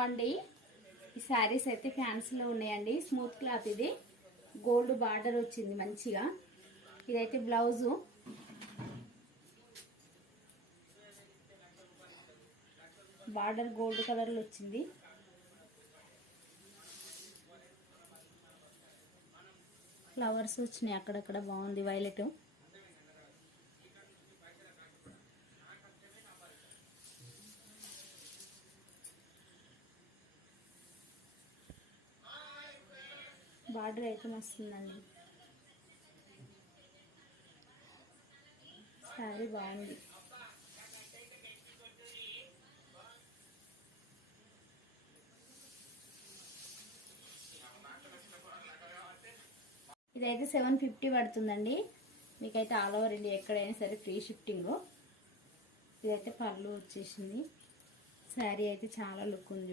అండి ఈ శారీస్ అయితే ఫ్యాన్సీలో ఉన్నాయండి. స్మూత్ క్లాత్, ఇది గోల్డ్ బార్డర్ వచ్చింది మంచిగా. ఇదైతే బ్లౌజు, బార్డర్ గోల్డ్ కలర్లో వచ్చింది. ఫ్లవర్స్ వచ్చినాయి అక్కడక్కడ, బాగుంది వైలెట్. బార్డర్ అయితే మస్తుందండి. శారీ బాగుంది. ఇదైతే 750 పడుతుందండి. మీకైతే ఆల్ ఓవర్ ఇండియా ఎక్కడైనా సరే ఫ్రీ షిఫ్టింగ్. ఇదైతే పళ్ళు వచ్చేసింది. శారీ అయితే చాలా లుక్ ఉంది.